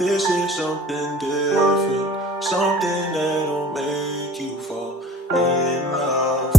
This is something different, something that'll make you fall in love.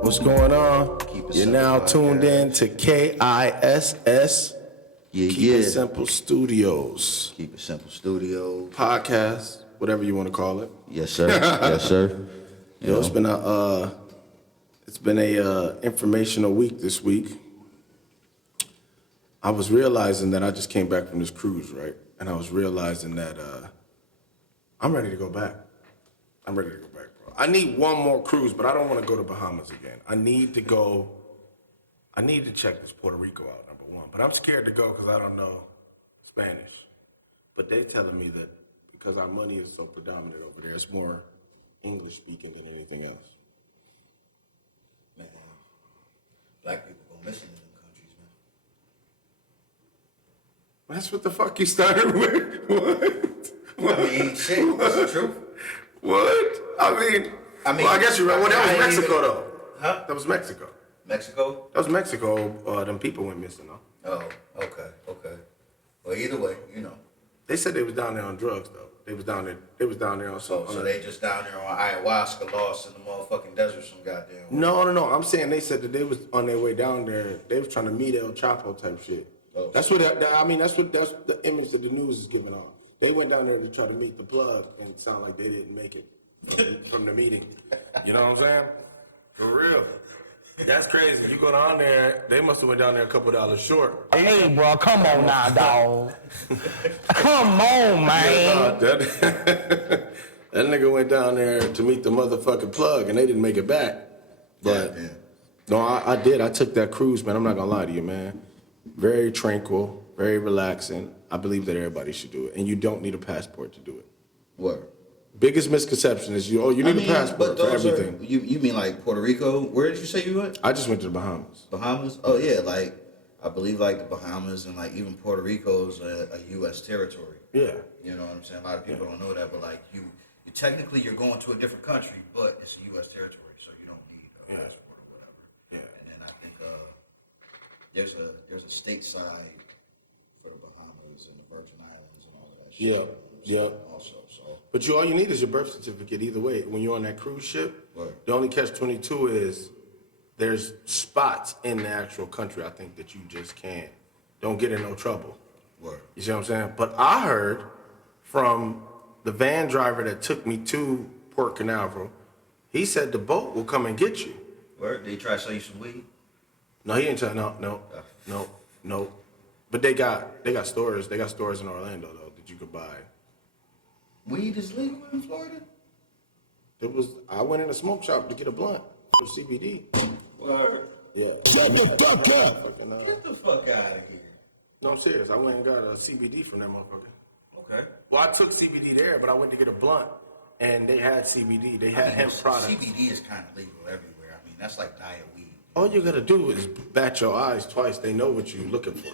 What's going on? You're now tuned in to KISS. Keep It Simple Studios. Keep It Simple Studios. Podcast, whatever you want to call it. Yes, sir. Yes, sir. Yo, it's been a informational week this week. I was realizing that I just came back from this cruise, right? And I was realizing that I'm ready to go back. I'm ready to go back, bro. I need one more cruise, but I don't want to go to Bahamas again. I need to check this Puerto Rico out, number one. But I'm scared to go because I don't know Spanish. But they're telling me that because our money is so predominant over there, it's more English speaking than anything else. Man, black people go missing in them countries, man. That's what the fuck you started with? What? I mean, shit, it's the truth. What? I mean, well, I guess you're right. Well, that was Mexico, though. Huh? That was Mexico. Mexico? That was Mexico. Them people went missing, though. Oh, okay. Well, either way, you know. They said they was down there on drugs, though. They was down there on some. So they just down there on ayahuasca, lost in the motherfucking desert, some goddamn. No. I'm saying they said that they was on their way down there. They was trying to meet El Chapo type shit. Oh, that's what that's the image that the news is giving off. They went down there to try to meet the plug and it sounded like they didn't make it from the meeting. You know what I'm saying? For real. That's crazy. You go down there, they must have went down there a couple dollars short. Hey, bro, come on now, dog. Come on, man. That nigga went down there to meet the motherfucking plug and they didn't make it back. But no, I did. I took that cruise, man. I'm not gonna lie to you, man. Very tranquil, very relaxing. I believe that everybody should do it, and you don't need a passport to do it. Word. Biggest misconception is you need a passport for everything. You mean like Puerto Rico? Where did you say you went? I just went to the Bahamas. Bahamas? Oh yeah, like I believe like the Bahamas and like even Puerto Rico is a U.S. territory. Yeah. You know what I'm saying? A lot of people don't know that, but like you technically you're going to a different country, but it's a U.S. territory, so you don't need a passport or whatever. Yeah. And then I think there's a stateside for the Bahamas and the Virgin Islands and all of that shit. Yeah. Also, so. But all you need is your birth certificate either way. When you're on that cruise ship, Right. The only catch-22 is there's spots in the actual country I think that you just don't get in no trouble. Word. You see what I'm saying? But I heard from the van driver that took me to Port Canaveral, he said the boat will come and get you. Word. Did he try to sell you some weed? No, he ain't trying. No. But they got stores. They got stores in Orlando though that you could buy. Weed is legal in Florida? I went in a smoke shop to get a blunt for CBD. Word. Yeah. Shut the fuck up. Get the fuck out of here. No, I'm serious. I went and got a CBD from that motherfucker. Okay. Well, I took CBD there, but I went to get a blunt, and they had CBD. They had hemp products. CBD is kind of legal everywhere. I mean, that's like diet weed. All you gotta do is bat your eyes twice. They know what you're looking for.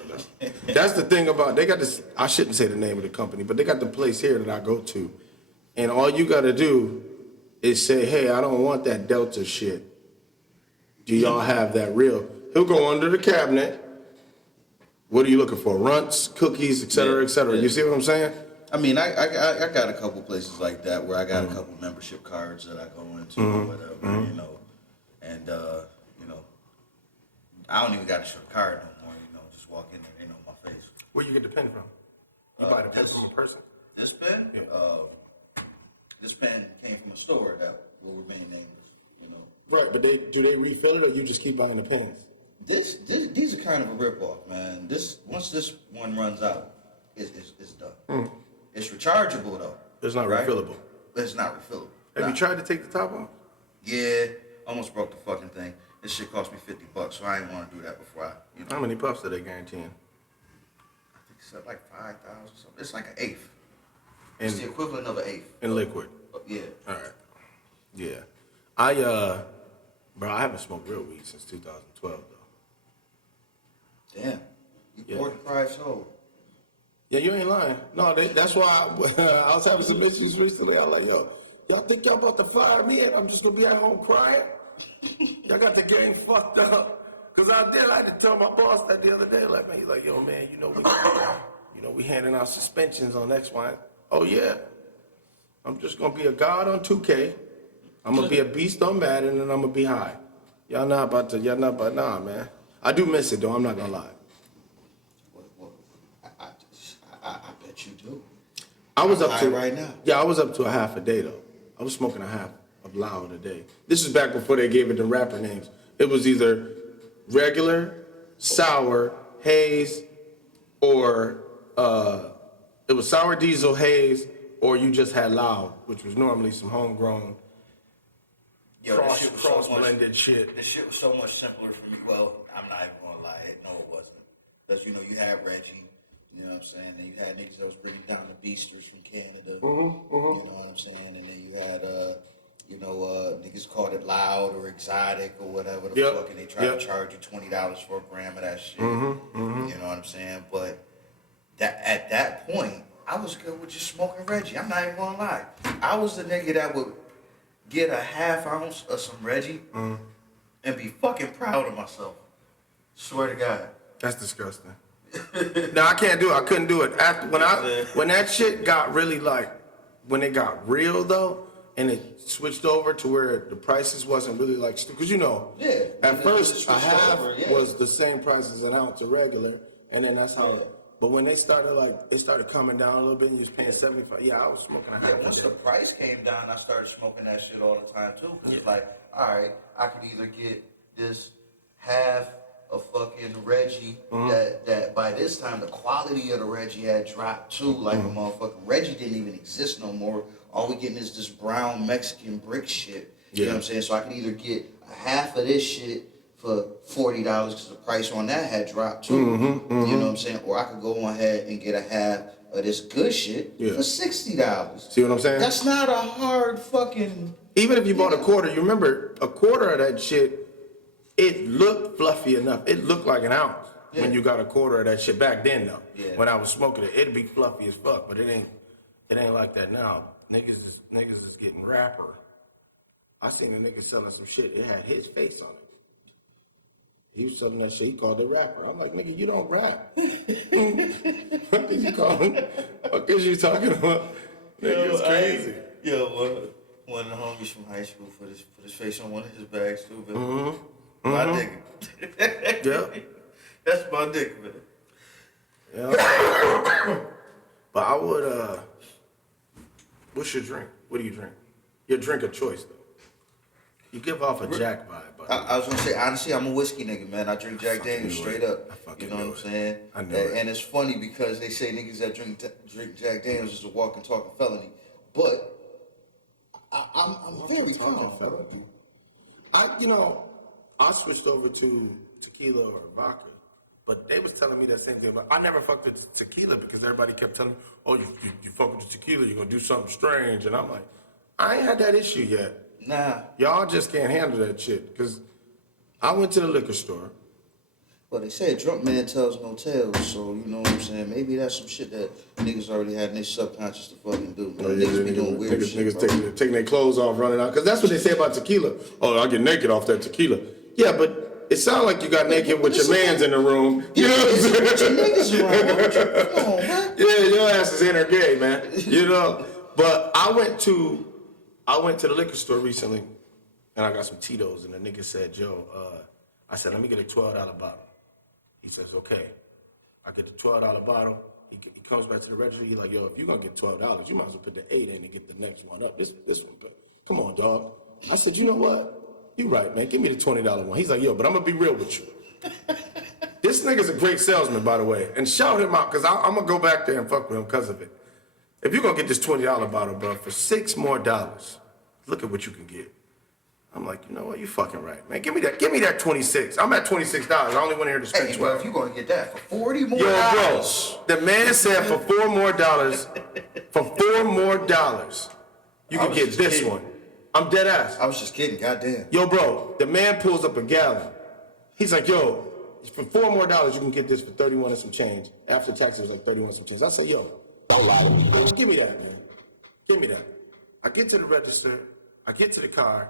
That's the thing about, they got this, I shouldn't say the name of the company, but they got the place here that I go to. And all you gotta do is say, hey, I don't want that Delta shit. Do y'all have that real? He'll go under the cabinet. What are you looking for? Runts, cookies, et cetera, et cetera. You see what I'm saying? I mean, I got a couple places like that where I got a couple membership cards that I go into or whatever, you know. And, you know, I don't even got to show the card no more, you know, just walk in there, they know my face. Where you get the pen from? You buy the pen from a person? This pen? Yeah. This pen came from a store that will remain nameless, you know. Right, but do they refill it or you just keep buying the pens? These are kind of a ripoff, man. Once this one runs out, it's done. It's rechargeable though. It's not right? refillable. It's not refillable. Have you tried to take the top off? Yeah, almost broke the fucking thing. This shit cost me $50, so I didn't want to do that before I, How many puffs are they guaranteeing? I think at like 5,000 something. It's like an eighth. And It's the equivalent of an eighth. in liquid. Yeah. All right. Yeah. Bro, I haven't smoked real weed since 2012 though. Damn. You Yeah. bought the price sold. Yeah, you ain't lying. No, that's why I was having some issues recently. I was like, yo, y'all think y'all about to fire me and I'm just gonna be at home crying? Y'all got the game fucked up. Cause I had to tell my boss that the other day, like, man, he's like, yo, man, we handing out suspensions on X, Y. Oh yeah. I'm just gonna be a god on 2K. I'm gonna be a beast on Madden, and I'm gonna be high. Y'all not about, nah, man. I do miss it though. I'm not gonna lie. Well, I bet you do. I was I'm up high to right now. Yeah, I was up to a half a day though. I was smoking a half of loud a day. This is back before they gave it the rapper names. It was either regular, sour, haze, or it was sour diesel, haze, or you just had loud, which was normally some homegrown Yo, this shit was so cross much- blended shit. This shit was so much simpler for me. Well, I'm not even gonna lie. No, it wasn't. Because, you had Reggie, you know what I'm saying? And you had niggas that was bringing down the beasters from Canada. Mm-hmm, You know what I'm saying? And then you had, niggas called it loud or exotic or whatever the Yep, fuck. And they tried yep. to charge you $20 for a gram of that shit. Mm-hmm, You know what I'm saying? But at that point, I was good with just smoking Reggie. I'm not even gonna lie. I was the nigga that would get a half ounce of some Reggie Mm-hmm. and be fucking proud of myself. Swear to God. That's disgusting. No, I can't do it. I couldn't do it. After when that shit got really when it got real though, and it switched over to where the prices wasn't really because Yeah. at first a Switched half over, yeah. was the same price as an ounce of regular, and then that's how. Yeah. But when they started it started coming down a little bit, and you was paying 75. Yeah, I was smoking a half. Yeah, a once day. the price came down, I started smoking that shit all the time too. Cause it's like, all right, I could either get this half of fucking Reggie that by this time the quality of the Reggie had dropped too. Like a motherfucking Reggie didn't even exist no more. All we getting is this brown Mexican brick shit. You know what I'm saying? So I could either get a half of this shit for $40 because the price on that had dropped too. You know what I'm saying? Or I could go on ahead and get a half of this good shit for $60. See what I'm saying? That's not a hard fucking. Even if you bought a quarter, you remember a quarter of that shit, it looked fluffy enough. It looked like an ounce when you got a quarter of that shit back then though. Yeah. When I was smoking it, it'd be fluffy as fuck, but it ain't like that now. Niggas is getting rapper. I seen a nigga selling some shit, it had his face on it. He was selling that shit, he called it rapper. I'm like, nigga, you don't rap. What is you calling? What is you talking about? Nigga, it's crazy. One of the homies from high school put his face on one of his bags too, man. My nigga. Yeah. That's my nigga, man. Yeah. But I would, what's your drink? What do you drink? Your drink of choice, though. You give off a Jack vibe, but I was gonna say, honestly, I'm a whiskey nigga, man. I drink Jack fucking Daniels knew straight it. up. I fucking You know knew what I'm it. saying? I knew it. And it's funny because they say niggas that drink Jack Daniels is a walking, talking felony. But I'm very calm. felony. I switched over to tequila or vodka, but they was telling me that same thing. But I never fucked with tequila because everybody kept telling me, "Oh, you fuck with the tequila, you're gonna do something strange." And I'm like, I ain't had that issue yet. Nah. Y'all just can't handle that shit. Because I went to the liquor store. Well, they say a drunk man tells no tales, so you know what I'm saying? Maybe that's some shit that niggas already had in their subconscious to fucking do. Man. Niggas be doing weird shit. Niggas bro. taking their clothes off, running out. Because that's what they say about tequila. Oh, I get naked off that tequila. Yeah, but it sounds like you got naked with your mans in the room. You know what I'm saying? Put your niggas around. Come on, man. Yeah, your ass is inner gay, man. You know? But I went to the liquor store recently, and I got some Tito's, and the nigga said, Joe, I said, let me get a $12 bottle. He says, okay. I get the $12 bottle. He comes back to the register. He's like, yo, if you're going to get $12, you might as well put the 8 in and get the next one up. This one, good. Come on, dog. I said, you know what? You right, man. Give me the $20 one. He's like, yo, but I'm going to be real with you. This nigga's a great salesman, by the way. And shout him out, because I'm going to go back there and fuck with him because of it. If you're going to get this $20 bottle, bro, for $6 more, look at what you can get. I'm like, you know what? You fucking right, man. Give me that 26. I'm at $26. I only went here to spend Hey, bro, 12. if you gonna get that for 40 more Yo, bro, dollars, the man said for $4 more, you I can was get just this kidding. one. I'm dead ass. I was just kidding. Goddamn. Yo, bro, the man pulls up a gallon. He's like, yo, for $4 more, you can get this for 31 and some change. After taxes, it was like 31 and some change. I say, yo, don't lie to me. Just give me that, man. Give me that. I get to the register. I get to the car.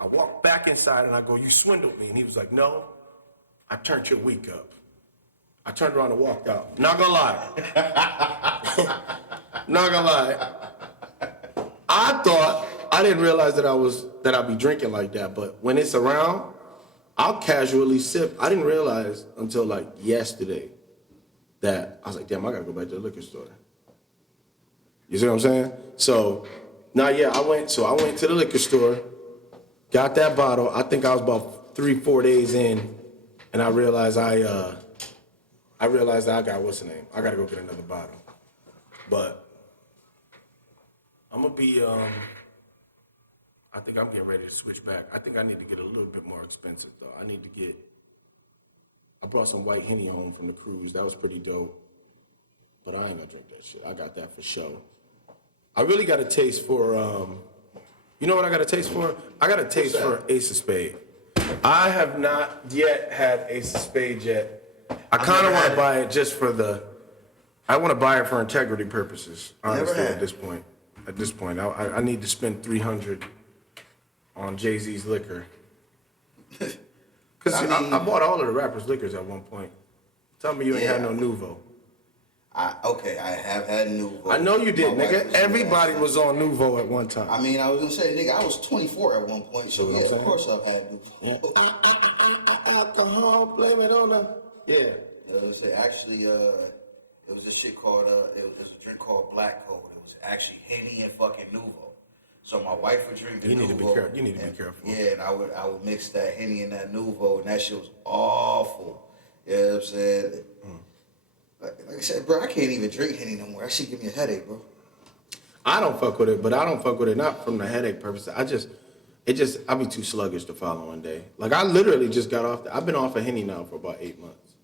I walk back inside and I go, you swindled me. And he was like, no, I turned your week up. I turned around and walked out. Not gonna lie. Not gonna lie. I didn't realize that I'd be drinking like that, but when it's around, I'll casually sip. I didn't realize until like yesterday that I was like, damn, I gotta go back to the liquor store. You see what I'm saying? So, I went to the liquor store, got that bottle. I think I was about 3-4 days in, and I realized I got, what's the name? I gotta go get another bottle. But I'm gonna be, I think I'm getting ready to switch back. I think I need to get a little bit more expensive though. I brought some white Henny home from the cruise. That was pretty dope. But I ain't gonna drink that shit. I got that for show. I really got a taste for, you know what I got a taste for? I got a taste for Ace of Spades. I have not yet had Ace of Spades yet. I kind of want to buy it just for I want to buy it for integrity purposes, honestly, at this point. I need to spend $300 on Jay-Z's liquor. Because I bought all of the rappers' liquors at one point. Tell me you ain't had no Nuvo. I have had Nuvo. I know you did, My nigga. wife was Everybody doing was on Nuvo at one time. I mean, I was gonna say, nigga, I was 24 at one point, so what I'm yeah, saying? of course I've had Nuvo. Alcohol, blame it on the... Yeah. You know what I'm saying? Actually, it was a shit called, it was a drink called Black Cold. It was actually Henny and fucking Nuvo. So my wife would drink the You Nuvo. need to be careful. You need to be careful. Yeah, and I would mix that Henny and that Nuvo, and that shit was awful. You know what I'm saying? Like I said, bro, I can't even drink Henny no more. That shit give me a headache, bro. I don't fuck with it, but I don't fuck with it not from the headache purpose. I be too sluggish to follow one day. Like I literally just got off. I've been off of Henny now for about 8 months,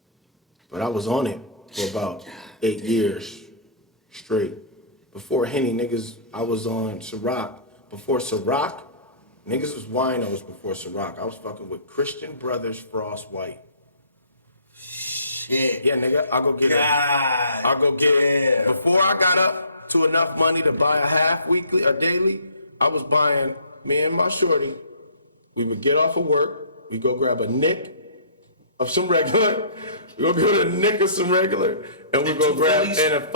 but I was on it for about 8 years straight. Before Henny, niggas, I was on Ciroc. Before Ciroc, niggas was winos before Ciroc. I was fucking with Christian Brothers Frost White. Shit. Yeah, nigga, I'll go get it. Before I got up to enough money to buy a half weekly or daily, I was buying, me and my shorty, we would get off of work, we go grab a nick of some regular, we go get a nick of some regular, and we go grab Phillies? and a $5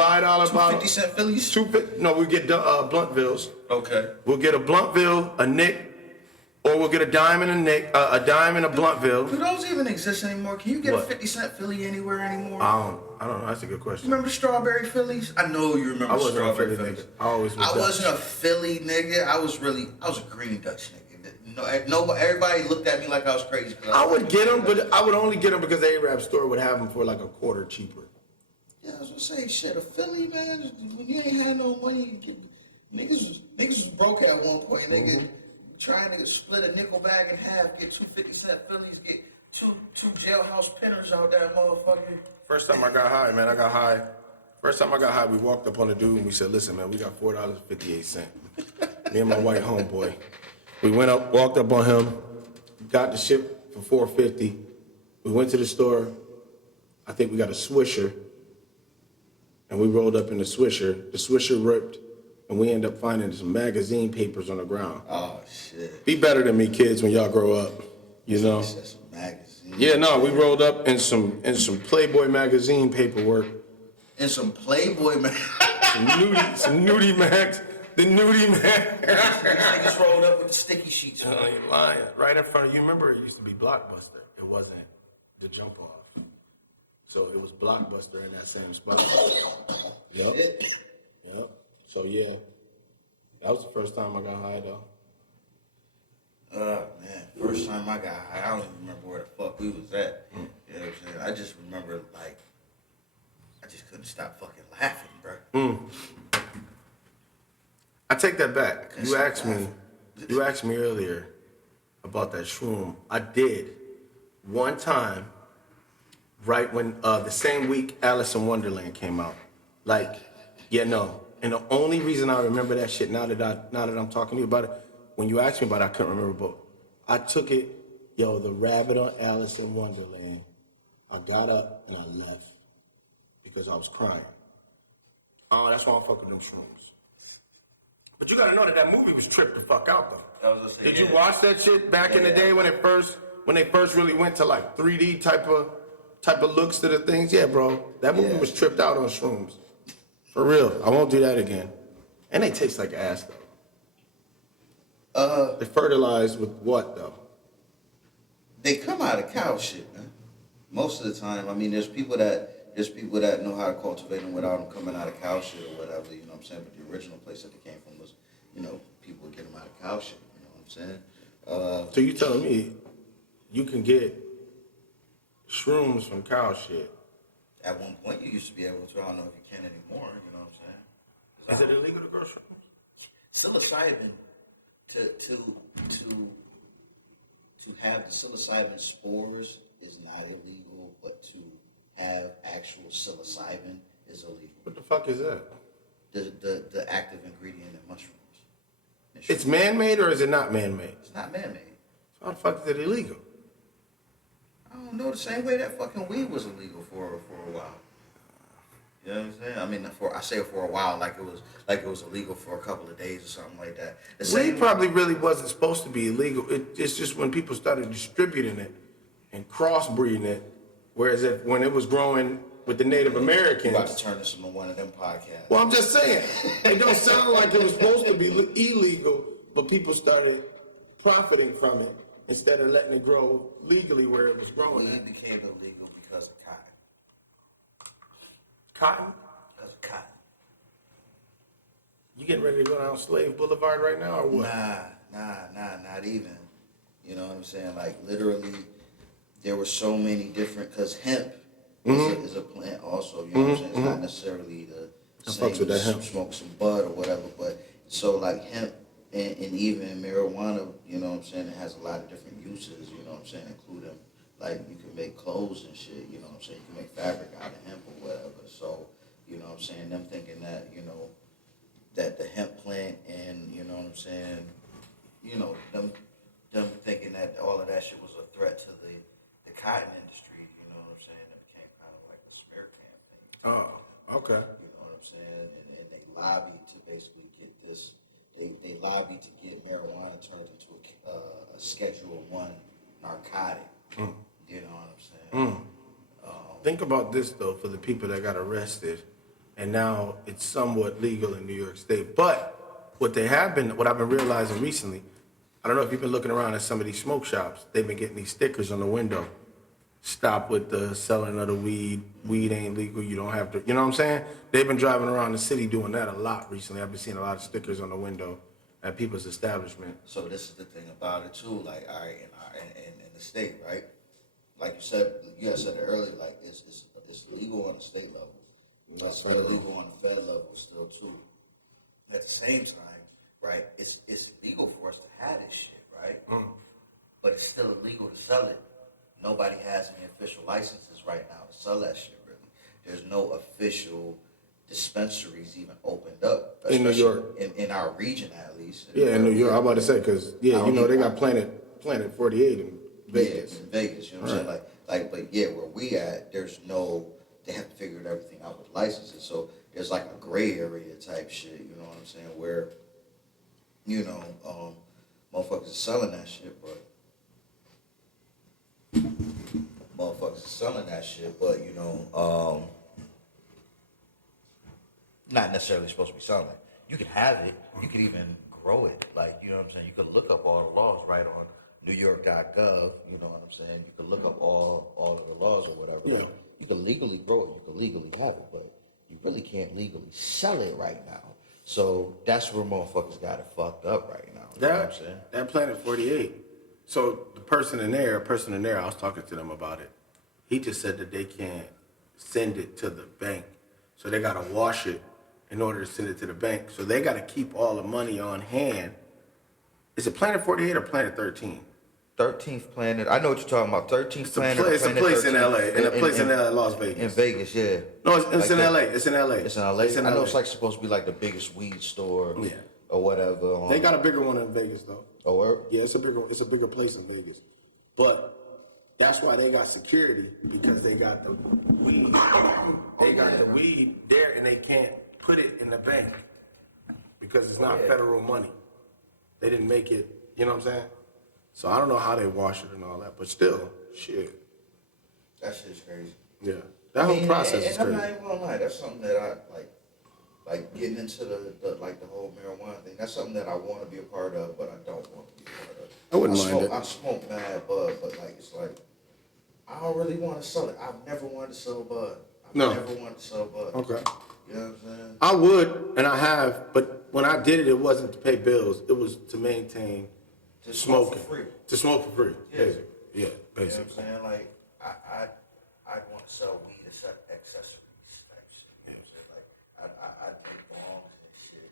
bottle. 50-cent Phillies? No, we get Bluntvilles. Okay. We'll get a Bluntville, a nick, or we'll get a dime and a nick, a dime and a Bluntville. Do those even exist anymore? Can you get What? a 50-cent Philly anywhere anymore? I don't know. That's a good question. Remember the strawberry Phillies? I know you remember I wasn't a strawberry Philly Phillies. nigga. I always was I Dutch. wasn't a Philly nigga. I was a green Dutch nigga. No, everybody looked at me like I was crazy. I would get them, but I would only get them because the Arab store would have them for like a quarter cheaper. Yeah, I was gonna say, shit, a Philly, man, when you ain't had no money, niggas was broke at one point, nigga. Trying to split a nickel bag in half, get 2 50-cent Phillies, get two jailhouse pinners out that motherfucker. First time I got high, man, we walked up on the dude and we said, listen, man, we got $4.58. Me and my white homeboy. We walked up on him, got the shit for $4.50. We went to the store. I think we got a Swisher. And we rolled up in the Swisher. The Swisher ripped, and we ended up finding some magazine papers on the ground. Oh, shit. Be better than me, kids, when y'all grow up, you know? That's some magazine. Yeah, no, we rolled up in some Playboy magazine paperwork. And some Playboy, man. Some nudie mags. The nudie mag. These niggas rolled up with the sticky sheets. I ain't lying. Right in front of you. Remember, it used to be Blockbuster. It wasn't the jump off. So it was Blockbuster in that same spot. Yup. Yep. So yeah, that was the first time I got high though. Man, first time I got high, I don't even remember where the fuck we was at. You know what I'm saying? I just remember, like, I just couldn't stop fucking laughing, bro. I take that back. Couldn't You stop asked me. laughing. You asked me earlier. about that shroom. I did one time, right when the same week Alice in Wonderland came out. Like, yeah, no. And the only reason I remember that shit now that I'm talking to you about it, when you asked me about it, I couldn't remember. But I took it, yo, the rabbit on Alice in Wonderland. I got up and I left because I was crying. Oh, that's why I'm fucking them shrooms. But you gotta know that movie was tripped the fuck out though. I was gonna say, Did you yeah. watch that shit back in the day when they first really went to like 3D type of looks to the things? Yeah, bro. That movie was tripped out on shrooms. For real. I won't do that again. And they taste like ass though. They fertilized with what though? They come out of cow shit, man. Most of the time, I mean, there's people that know how to cultivate them without them coming out of cow shit or whatever. You know what I'm saying? But the original place that they came from was, you know, people would get them out of cow shit. You know what I'm saying? So you telling me you can get shrooms from cow shit? At one point, you used to be able to. I don't know if you can anymore. You know what I'm saying? Is it illegal to grow shrooms? Psilocybin to have the psilocybin spores is not illegal, but to have actual psilocybin is illegal. What the fuck is that? The active ingredient in mushrooms. It's man-made or is it not man-made? It's not man-made. So how the fuck is it illegal? I don't know, the same way that fucking weed was illegal for a while. You know what I'm saying? I mean, I say it for a while, like it was illegal for a couple of days or something like that. Weed probably really wasn't supposed to be illegal. It's just when people started distributing it and crossbreeding it, whereas when it was growing with the Native You about Americans. to turn this into one of them podcasts. Well, I'm just saying, it don't sound like it was supposed to be illegal, but people started profiting from it instead of letting it grow legally where it was growing Weed at. became illegal because of cotton. Cotton? Because of cotton. You getting ready to go down Slave Boulevard right now or what? Nah, not even. You know what I'm saying? Like literally, there were so many different. Because hemp is a plant also. You know what I'm saying? It's not necessarily the I same. fucks with that as hemp. Smoke some bud or whatever. But so like hemp and even marijuana. You know what I'm saying? It has a lot of different uses. You know what I'm saying? Including like you can make clothes and shit. You know what I'm saying? You can make fabric out of hemp or whatever. So you know what I'm saying? Them thinking that that the hemp plant and you know what I'm saying, them thinking that all of that shit was a threat to the cotton industry, you know what I'm saying, it became kind of like a smear campaign. Oh, okay. You know what I'm saying? And they lobbied to basically get this, they lobbied to get marijuana turned into a Schedule I narcotic. You know what I'm saying? Think about this though, for the people that got arrested, and now it's somewhat legal in New York State. But what I've been realizing recently, I don't know if you've been looking around at some of these smoke shops. They've been getting these stickers on the window. Stop with the selling of the weed. Weed ain't legal. You don't have to. You know what I'm saying? They've been driving around the city doing that a lot recently. I've been seeing a lot of stickers on the window at people's establishment. So this is the thing about it too, like all right, in the state, right? Like you had said it earlier, like it's legal on the state level. It's illegal on the fed level still too. At the same time, right? It's legal for us to have this shit, right? But it's still illegal to sell it. Nobody has any official licenses right now to sell that shit. Really, there's no official dispensaries even opened up In New York. in our region at least. Yeah, in New York. I'm about to say, because, they got Planet 48 in Vegas. Yeah, in Vegas, you know what I'm saying? But yeah, where we at, they have to figure everything out with licenses. So there's like a gray area type shit, you know what I'm saying? Where, motherfuckers are selling that shit, but not necessarily supposed to be selling it. You can have it, you can even grow it. Like, you know what I'm saying? You can look up all the laws right on NewYork.gov, you know what I'm saying? You can look up all of the laws or whatever. Yeah. You can legally grow it, you can legally have it, but you really can't legally sell it right now. So that's where motherfuckers got it fucked up right now. You know what I'm saying? That Planet 48. So the person in there, I was talking to them about it. He just said that they can't send it to the bank. So they got to wash it in order to send it to the bank. So they got to keep all the money on hand. Is it Planet 48 or Planet 13? 13th Planet. I know what you're talking about. 13th It's a Planet. place, Planet in 13. LA, and a place in Las Vegas. In Vegas, yeah. No, it's Like in that. LA. It's in LA. It's in LA. It's in I know LA. it's like supposed to be like the biggest weed store, Yeah. or whatever. They got a bigger one in Vegas though. Oh, where? Yeah, it's a bigger place in Vegas. But that's why they got security, because they got the weed. They got the weed there, and they can't put it in the bank because it's not federal money. They didn't make it, you know what I'm saying? So I don't know how they wash it and all that, but still, shit. That shit's crazy. Yeah. That whole process is and I'm crazy. not even gonna lie. That's something that I like getting into the whole marijuana thing. That's something that I want to be a part of, but I don't want to be a part of. I wouldn't mind it. I smoke mad bud, but like it's like I don't really want to sell it. I've never wanted to sell bud. No. Never wanted to sell bud. Okay. You know what I'm saying? I would, and I have, but when I did it, it wasn't to pay bills. It was to maintain To smoke smoking. for free. To smoke for free. Yeah. Basically. Yeah, You know what basically. I'm saying? Like I'd want to sell weed except accessories type shit. You know what I'm saying? Like I'd make bongs and shit.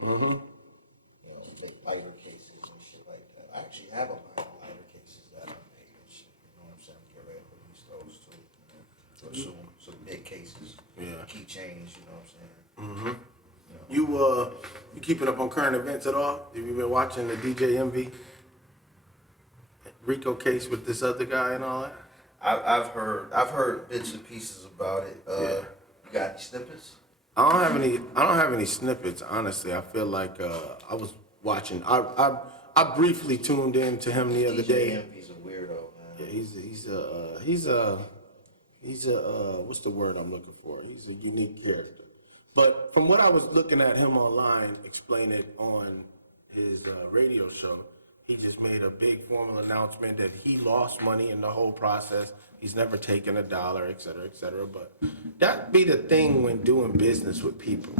Or make lighter cases and shit like that. I actually have a line of lighter cases that I made and shit. You know what I'm saying? Get ready to release those too. You know? So big cases. Yeah. Keychains, you know what I'm saying? You keeping up on current events at all? Have you been watching the DJ Envy Rico case with this other guy and all that? I've heard bits and pieces about it. Yeah. You got any snippets? I don't have any snippets, honestly. I feel like I was watching. I briefly tuned in to him the other DJ day. Envy's a weirdo, man. Yeah, he's a what's the word I'm looking for? He's a unique character. But from what I was looking at him online, explain it on his radio show, he just made a big formal announcement that he lost money in the whole process. He's never taken $1, et cetera, et cetera. But that be the thing when doing business with people.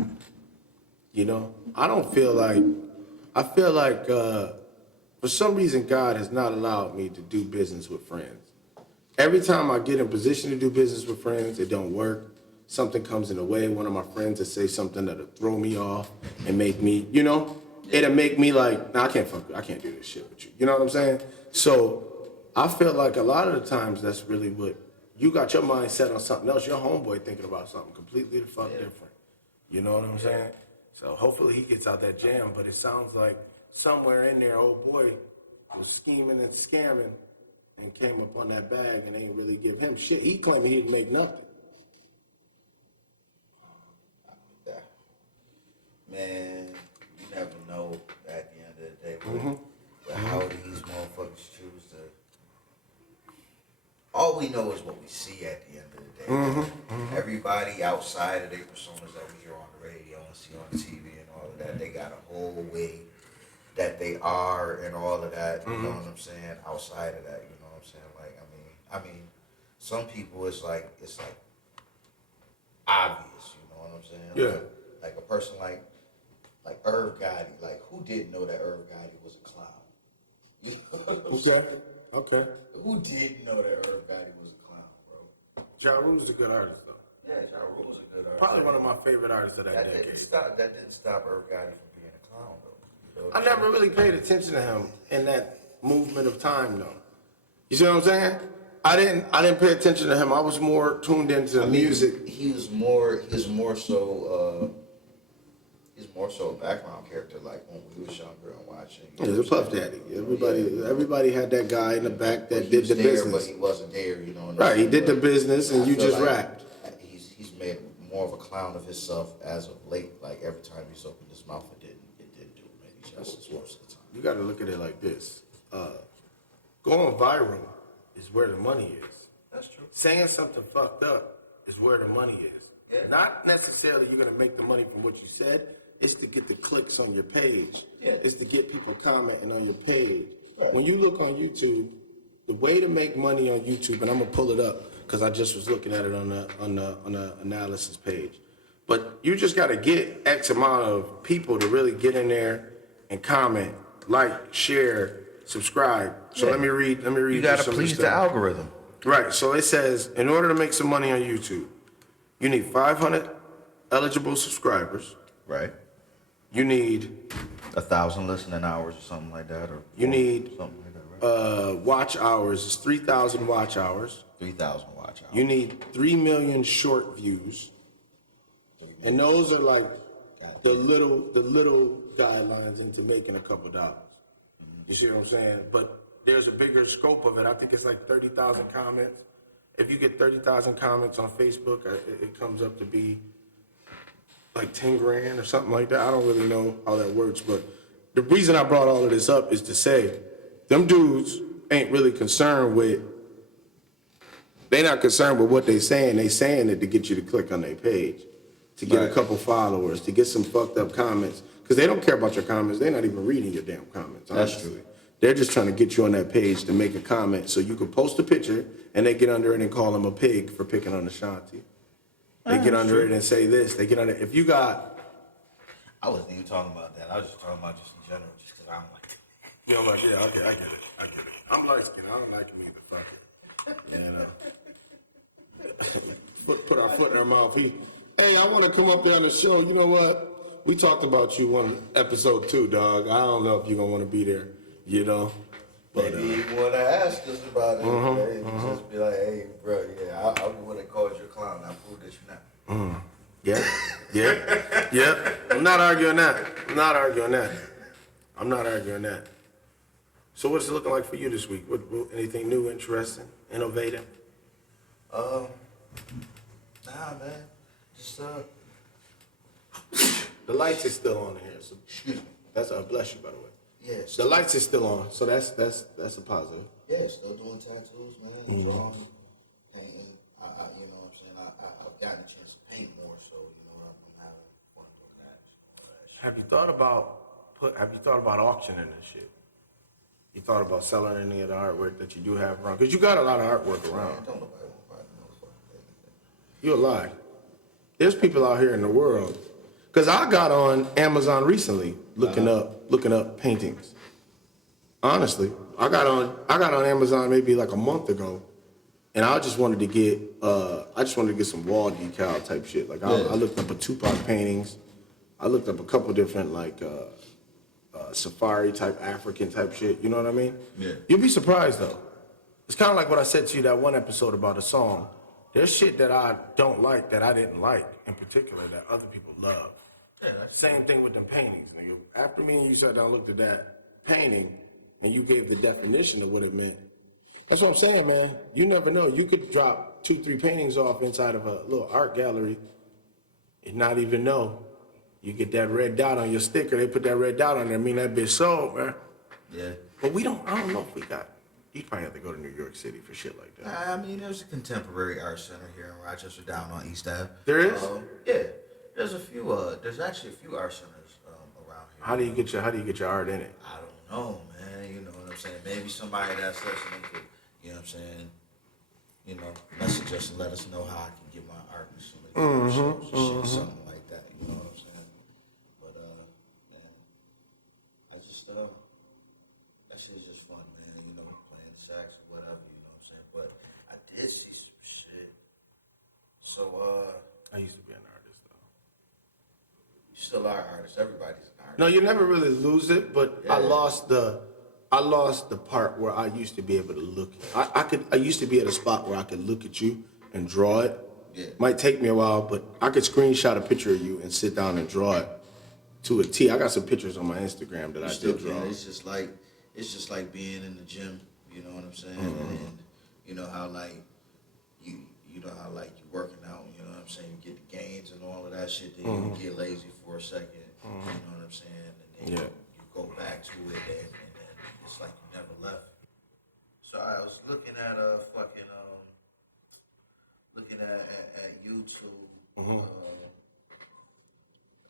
You know, I feel like for some reason God has not allowed me to do business with friends. Every time I get in position to do business with friends, it don't work. Something comes in the way. One of my friends will say something that'll throw me off and make me, it'll make me like, nah, I can't do this shit with you. You know what I'm saying? So I feel like a lot of the times that's really what, you got your mind set on something else. Your homeboy thinking about something completely the fuck different. You know what I'm saying? So hopefully he gets out that jam, but it sounds like somewhere in there, old boy was scheming and scamming and came up on that bag and ain't really give him shit. He claiming he didn't make nothing. Man, you never know at the end of the day but how these motherfuckers choose to. All we know is what we see at the end of the day. Everybody outside of their personas that we hear on the radio and see on TV and all of that, they got a whole way that they are and all of that. You know what I'm saying? Outside of that, you know what I'm saying? Like, I mean, some people it's like obvious. You know what I'm saying? Yeah. Like a person like Irv Gotti, like who didn't know that Irv Gotti was a clown? You know what I'm saying? Okay. Who didn't know that Irv Gotti was a clown, bro? Ja Rule's a good artist, though. Yeah, Ja Rule's a good artist. Probably one of my favorite artists of that That decade. didn't stop Irv Gotti from being a clown, though. You know I never really paid attention to him in that movement of time, though. You see what I'm saying? I didn't pay attention to him. I was more tuned into the music. He's more so a background character, like when we was younger and watching. He was a Puff Daddy. Everybody had that guy in the back that He did was the there, business. but he wasn't there, you know. Right, he did the business and I you feel just like rapped. He's made more of a clown of himself as of late. Like every time he's opened his mouth, it didn't do maybe justice most of the time. You got to look at it like this. Going viral is where the money is. That's true. Saying something fucked up is where the money is. Yeah. Not necessarily you're gonna make the money from what you said. It's to get the clicks on your page. Yeah. It's to get people commenting on your page. Right. When you look on YouTube, the way to make money on YouTube, and I'm gonna pull it up because I just was looking at it on the analysis page. But you just gotta get X amount of people to really get in there and comment, like, share, subscribe. So let me read. You gotta some of please this the stuff. algorithm. Right, so it says, in order to make some money on YouTube, you need 500 eligible subscribers. Right. You need 1,000 listening hours or something like that, or You need something like that, right? watch hours. It's 3,000 watch hours. 3,000 watch hours. You need 3 million short views. And those are like the little guidelines into making a couple dollars. You see what I'm saying? But there's a bigger scope of it. I think it's like 30,000 comments. If you get 30,000 comments on Facebook, it comes up to be like 10 grand or something like that. I don't really know how that works, but the reason I brought all of this up is to say, them dudes ain't really concerned with, they not concerned with what they saying. They saying it to get you to click on their page, to get a couple followers, to get some fucked up comments. Because they don't care about your comments. They're not even reading your damn comments, honestly. They're just trying to get you on that page to make a comment so you can post a picture and they get under it and call them a pig for picking on Ashanti. They get under it and say this. They get under it. If you got... I wasn't even talking about that. I was just talking about just in general, just because I'm like... You know, like, yeah, okay, I get it. I'm light-skinned. I don't like him either. Fuck it. You know. Put our foot in our mouth. Hey, I want to come up there on the show. You know what? We talked about you on episode 2, dog. I don't know if you're going to want to be there, you know. But, Maybe you want to ask us about it. Maybe just be like, hey, bro, yeah, I would have called you a clown. I proved that you're not. Yeah. I'm not arguing that. So what's it looking like for you this week? What anything new, interesting, innovative? Nah, man. Just, The lights is still on here. So excuse me. that's bless you, by the way. Yeah, The lights is still on, so that's a positive. yeah, still doing tattoos, man. Drawing, painting. You know what I'm saying? I've gotten a chance to paint more, so you know I'm having fun doing that. Have you thought about auctioning this shit? You thought about selling any of the artwork that you do have around? Because you got a lot of artwork around. Don't nobody want to buy no fucking thing. You're a lie. There's people out here in the world. Because I got on Amazon recently looking up paintings. Honestly, I got on Amazon maybe like a month ago, and I just wanted to get some wall decal type shit. Like I looked up a Tupac paintings. I looked up a couple different like safari type African type shit. You know what I mean? Yeah. You'll be surprised though. It's kind of like what I said to you that one episode about a song. There's shit that I don't like that I didn't like in particular that other people love. Yeah, same thing with them paintings, nigga. After me and you sat down and looked at that painting and you gave the definition of what it meant. That's what I'm saying, man. You never know. You could drop 2-3 paintings off inside of a little art gallery and not even know. You get that red dot on your sticker. They put that red dot on there. I mean, that bitch sold, man. Yeah. But I don't know if we got, you'd probably have to go to New York City for shit like that. I mean, there's a contemporary art center here in Rochester, down on East Ave. There is? Yeah. There's a few. There's actually a few art centers around here. How do you get your art in it? I don't know, man. You know what I'm saying? Maybe somebody that's listening could, you know what I'm saying, you know, message us and let us know how I can get my art in some of the shows or shit, something like that. You know what I'm saying? But man, I just that shit is just fun, man. You know, playing the sax or whatever. You know what I'm saying? But I did see some shit. So I used to be an artist, though. you still are an artist. Everybody's an artist. No, you never really lose it, but I lost the part where I used to be able to look. I used to be at a spot where I could look at you and draw it. Yeah. Might take me a while, but I could screenshot a picture of you and sit down and draw it to a T. I got some pictures on my Instagram that I did draw. It's just like being in the gym. You know what I'm saying? And you know how like you know how like you working out. You know what I'm saying? You get the gains and all of that shit. Then you get lazy for a second. You know what I'm saying? And then you go back to it, and then it's like you never left. So I was looking at looking at YouTube.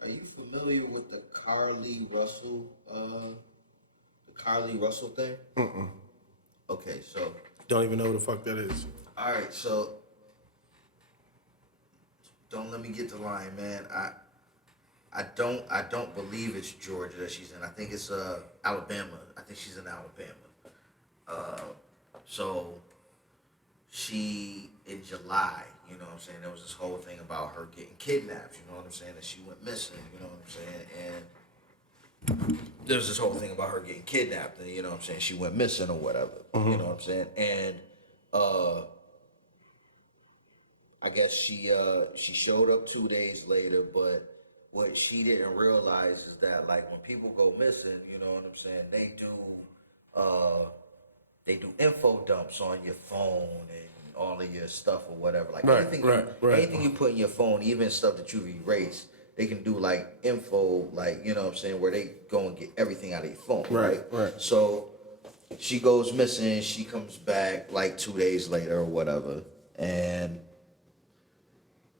Are you familiar with the Carly Russell thing? Okay, so Don't even know who the fuck that is. all right, so don't let me get the line, man. I don't believe it's Georgia that she's in. I think it's Alabama. I think she's in Alabama. So she in July, you know what I'm saying, there was this whole thing about her getting kidnapped, you know what I'm saying, that she went missing, you know what I'm saying, and there's this whole thing about her getting kidnapped, and you know what I'm saying, she went missing or whatever. You know what I'm saying? And I guess she showed up 2 days later, but what she didn't realize is that like when people go missing, you know what I'm saying, they do info dumps on your phone and all of your stuff or whatever. Like anything you put in your phone, even stuff that you've erased, they can do like info, like, you know what I'm saying, where they go and get everything out of your phone, right? So she goes missing, she comes back like 2 days later or whatever, and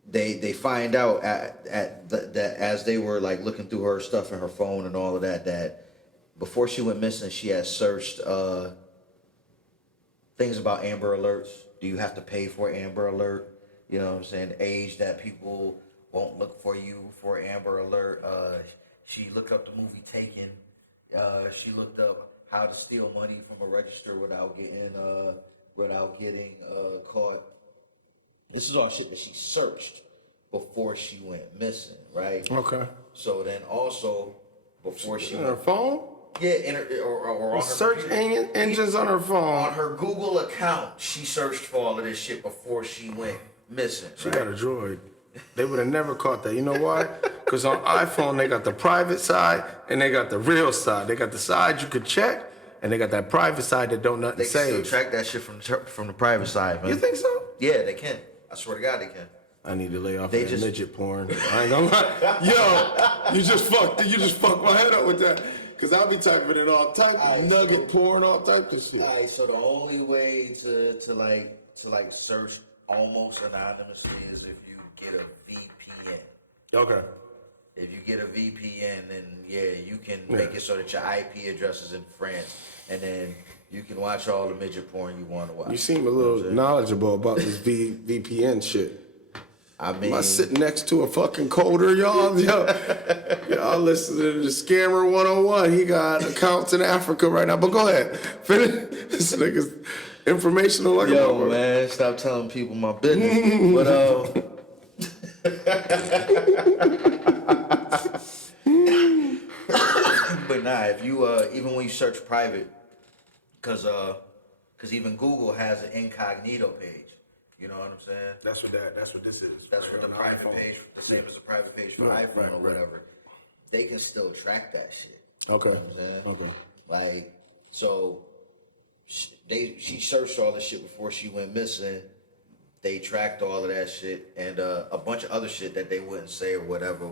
they find out that as they were like looking through her stuff in her phone and all of that, that before she went missing, she had searched things about Amber Alerts. Do you have to pay for Amber Alert? You know what I'm saying? The age that people won't look for you for Amber Alert. She looked up the movie Taken. She looked up how to steal money from a register without getting caught. This is all shit that she searched before she went missing, right? Okay. So then also before she On her phone? yeah, or on her Search computer. engines on her phone. On her Google account, she searched for all of this shit before she went missing. She right? got a droid. They would have never caught that. You know why? Because on iPhone, they got the private side and they got the real side. They got the side you could check, and they got that private side that don't nothing They can still save. track that shit from the private side, man. You think so? Yeah, they can. I swear to God, they can. I need to lay off They that just- midget porn. I ain't gonna lie. Yo, you just fucked my head up with that. Cause I'll be typing in all type of nugget porn, all type of shit. Alright, so the only way to search almost anonymously is if you get a VPN. Okay. If you get a VPN, then yeah, you can make it so that your IP address is in France, and then you can watch all the midget porn you want to watch. You seem a little knowledgeable about this VPN shit. I mean, Am I sitting next to a fucking coder, y'all? Y'all listening to the Scammer 101. He got accounts in Africa right now. But go ahead. Finish. This nigga's informational like a yo, motherfucker. man, stop telling people my business. But nah, if you even when you search private, cause even Google has an incognito page. You know what I'm saying? That's what this is. That's what the private page, the same as the private page for iPhone or whatever. They can still track that shit. Okay. You know what I'm saying? Okay. Like, so she searched all this shit before she went missing. They tracked all of that shit and a bunch of other shit that they wouldn't say or whatever.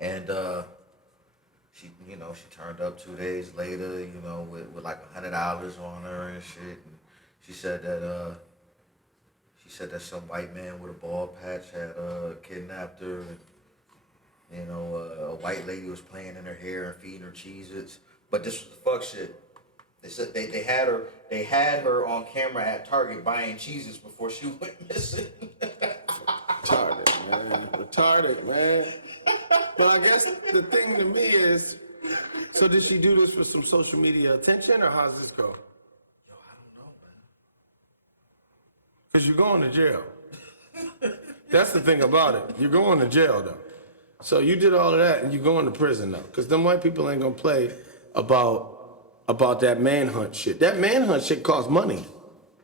And she turned up 2 days later, with like $100 on her and shit. And she said that some white man with a bald patch had kidnapped her, and a white lady was playing in her hair and feeding her Cheez-Its. But this was the fuck shit. They said they had her on camera at Target buying Cheez-Its before she went missing. Retarded, man. But I guess the thing to me is, so did she do this for some social media attention, or how's this go? Yo, I don't know, man. Because you're going to jail. That's the thing about it. You're going to jail, though. So you did all of that, and you're going to prison, though. Because them white people ain't going to play about that manhunt shit. That manhunt shit costs money.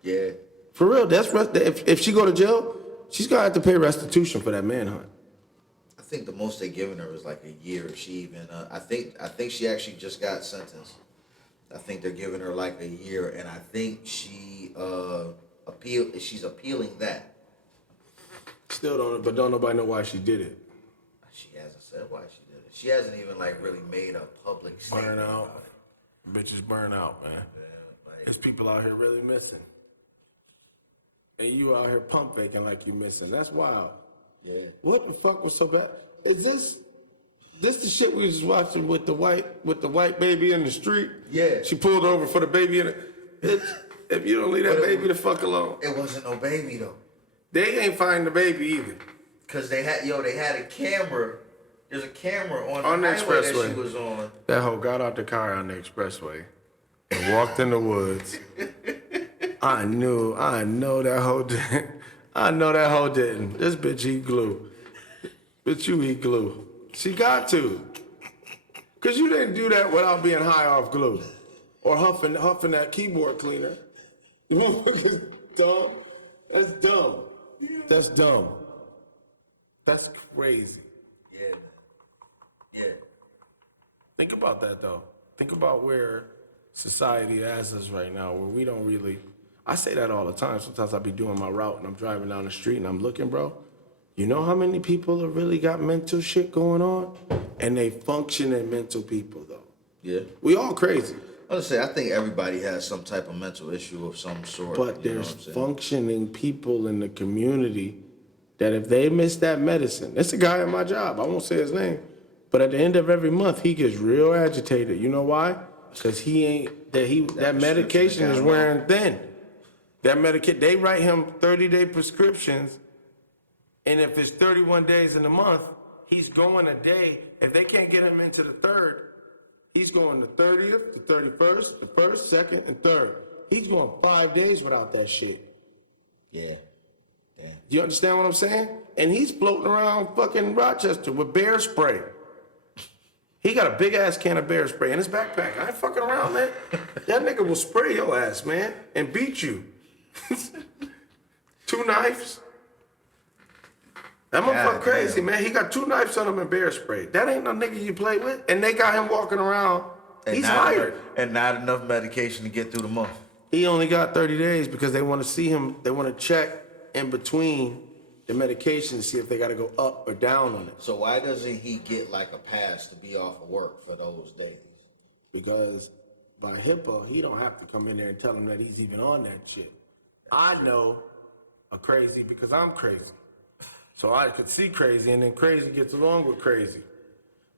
Yeah. For real. If she go to jail, she's going to have to pay restitution for that manhunt. I think the most they given her was like a year. If she even, I think she actually just got sentenced. I think they're giving her like a year, and I think she's appealing that. Still don't nobody know why she did it. She hasn't said why she did it. She hasn't even like really made a public statement. Burn out. About it. Bitches burn out, man. Yeah, like, There's people out here really missing. And you out here pump faking like you missing. That's wild. yeah. What the fuck was so bad? Is this the shit we was just watching with the white baby in the street? Yeah. She pulled over for the baby in it. If you don't leave that baby the fuck alone. It wasn't no baby though. They ain't finding the baby either. Cause they had a camera. There's a camera On the the highway that expressway. she was on. That hoe got out the car on the expressway and walked in the woods. I know that hoe didn't. I know that hoe didn't. This bitch eat glue. Bitch, you eat glue. She got to. Because you didn't do that without being high off glue or huffing that keyboard cleaner. Dumb. That's dumb. That's dumb. That's crazy. Yeah, man. Yeah. Think about that, though. Think about where society has us right now, where we don't really... I say that all the time. Sometimes I'll be doing my route and I'm driving down the street and I'm looking, bro. You know how many people have really got mental shit going on? And they functioning mental people, though. Yeah. We all crazy. I was gonna say, I think everybody has some type of mental issue of some sort. But you know there's what I'm saying? functioning people in the community that if they miss that medicine, it's a guy at my job, I won't say his name, but at the end of every month, he gets real agitated. You know why? Because that medication is wearing thin. They write him 30-day prescriptions, and if it's 31 days in a month, he's going a day. If they can't get him into the third, he's going the 30th, the 31st, the 1st, 2nd, and 3rd. He's going 5 days without that shit. Yeah. Damn. You understand what I'm saying? And he's floating around fucking Rochester with bear spray. He got a big ass can of bear spray in his backpack. I ain't fucking around, man. That nigga will spray your ass, man, and beat you. 2 knives. That motherfucker crazy, man. He got 2 knives on him and bear spray. That ain't no nigga you play with. And they got him walking around. He's hired. And not enough medication to get through the month. He only got 30 days because they want to see him. They want to check in between the medication to see if they got to go up or down on it. So why doesn't he get like a pass to be off of work for those days? Because by HIPAA, he don't have to come in there and tell him that he's even on that shit. I know a crazy because I'm crazy. So I could see crazy, and then crazy gets along with crazy.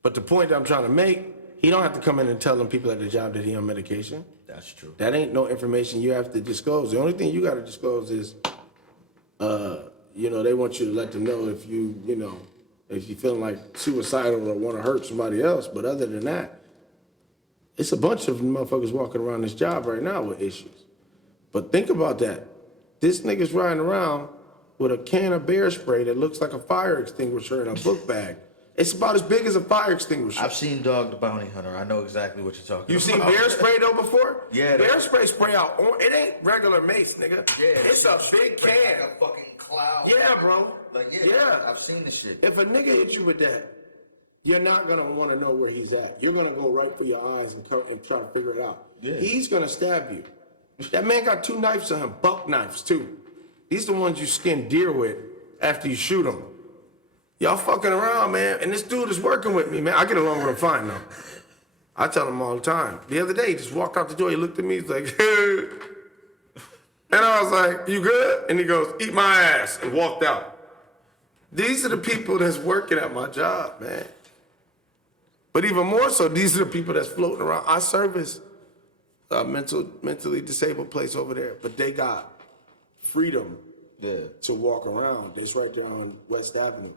But the point that I'm trying to make, he don't have to come in and tell them people at the job that he on medication. That's true. That ain't no information you have to disclose. The only thing you got to disclose is, they want you to let them know if if you feeling like suicidal or want to hurt somebody else. But other than that, it's a bunch of motherfuckers walking around this job right now with issues. But think about that. This nigga's riding around with a can of bear spray that looks like a fire extinguisher in a book bag. It's about as big as a fire extinguisher. I've seen Dog the Bounty Hunter. I know exactly what you're talking You about. seen bear spray though before? Yeah. Bear spray out. It ain't regular mace, nigga. Yeah. It's a big can. Like a fucking cloud. Yeah, bro. Yeah. I've seen this shit. If a nigga hit you with that, you're not gonna want to know where he's at. You're gonna go right for your eyes and try to figure it out. Yeah. He's gonna stab you. That man got 2 knives on him, buck knives too. These the ones you skin deer with after you shoot them. Y'all fucking around, man. And this dude is working with me, man. I get along with him fine, though. I tell him all the time. The other day, he just walked out the door. He looked at me. He's like, hey. And I was like, you good? And he goes, eat my ass, and walked out. These are the people that's working at my job, man. But even more so, these are the people that's floating around. I service a mentally disabled place over there, but they got freedom to walk around. It's right there on West Avenue.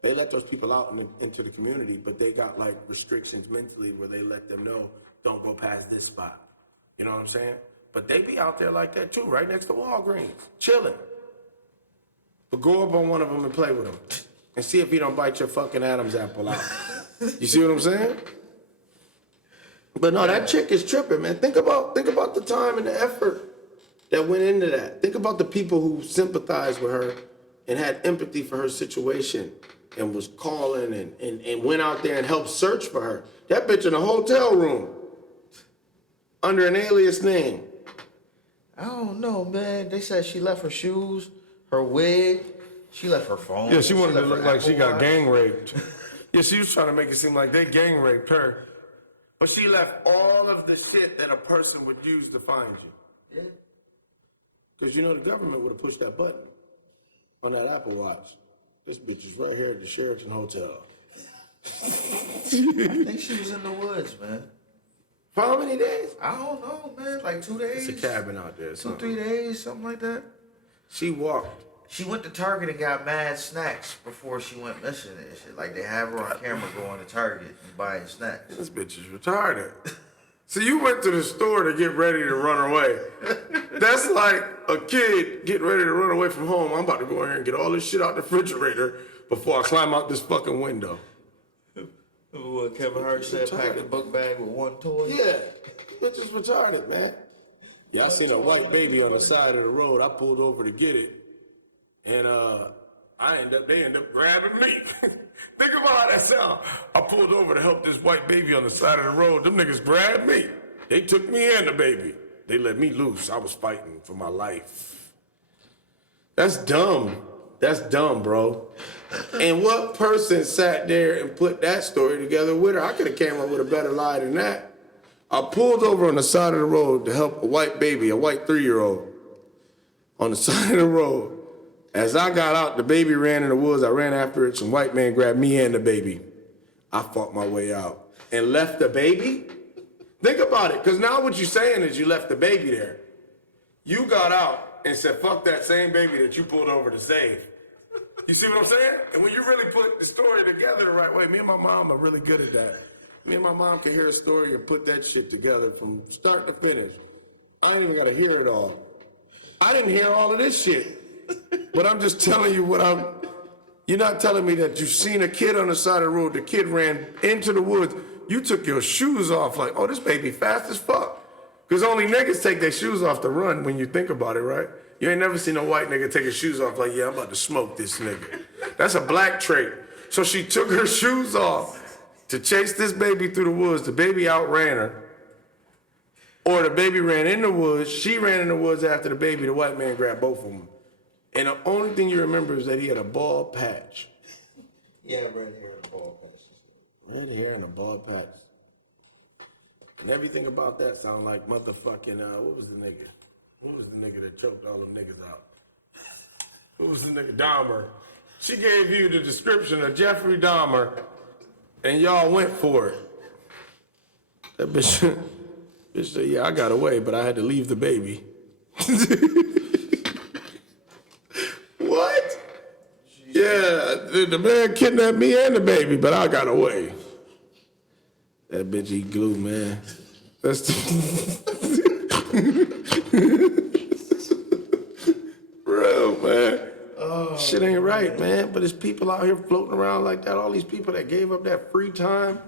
They let those people out into the community, but they got like restrictions mentally where they let them know, don't go past this spot. You know what I'm saying? But they be out there like that too, right next to Walgreens, chilling. But go up on one of them and play with him and see if he don't bite your fucking Adam's apple out. You see what I'm saying? But no, that chick is tripping, man. Think about the time and the effort that went into that. Think about the people who sympathized with her and had empathy for her situation and was calling and went out there and helped search for her. That bitch in a hotel room under an alias name. I don't know, man. They said she left her shoes, her wig, she left her phone. Yeah, she wanted to left look her like she Apple got Watch. gang raped. Yeah, she was trying to make it seem like they gang raped her. But she left all of the shit that a person would use to find you. Yeah. Because the government would have pushed that button on that Apple Watch. This bitch is right here at the Sheraton Hotel. I think she was in the woods, man. For how many days? I don't know, man. Like 2 days. It's a cabin out there. 2, 3 days, something like that. She walked. She went to Target and got mad snacks before she went missing and shit. Like they have her on camera going to Target and buying snacks. This bitch is retarded. So you went to the store to get ready to run away. That's like a kid getting ready to run away from home. I'm about to go in here and get all this shit out the refrigerator before I climb out this fucking window. What Kevin Hart said, packed a book bag with one toy. Yeah, which is retarded, man. Yeah, I seen a white baby on the side of the road. I pulled over to get it, and they end up grabbing me. Think about how that sound. I pulled over to help this white baby on the side of the road. Them niggas grabbed me. They took me and the baby. They let me loose. I was fighting for my life. That's dumb. That's dumb, bro. And what person sat there and put that story together with her? I could have came up with a better lie than that. I pulled over on the side of the road to help a white baby, a white 3-year-old, on the side of the road. As I got out, the baby ran in the woods. I ran after it. Some white man grabbed me and the baby. I fought my way out and left the baby. Think about it, because now what you're saying is you left the baby there. You got out and said, fuck that same baby that you pulled over to save. You see what I'm saying? And when you really put the story together the right way, me and my mom are really good at that. Me and my mom can hear a story and put that shit together from start to finish. I ain't even got to hear it all. I didn't hear all of this shit. But I'm just telling you you're not telling me that you've seen a kid on the side of the road, the kid ran into the woods, you took your shoes off like, oh, this baby fast as fuck. Because only niggas take their shoes off to run when you think about it, right? You ain't never seen a white nigga take his shoes off like, yeah, I'm about to smoke this nigga. That's a black trait. So she took her shoes off to chase this baby through the woods. The baby outran her. Or the baby ran in the woods. She ran in the woods after the baby. The white man grabbed both of them. And the only thing you remember is that he had a bald patch. Yeah, red hair and a bald patch. Red hair and a bald patch. And everything about that sound like motherfucking, what was the nigga? Who was the nigga that choked all them niggas out? Who was the nigga? Dahmer. She gave you the description of Jeffrey Dahmer, and y'all went for it. That bitch said, yeah, I got away, but I had to leave the baby. What? Yeah, the man kidnapped me and the baby, but I got away. That bitch eat glue, man. That's real, man. Oh, shit ain't right, man. But there's people out here floating around like that. All these people that gave up that free time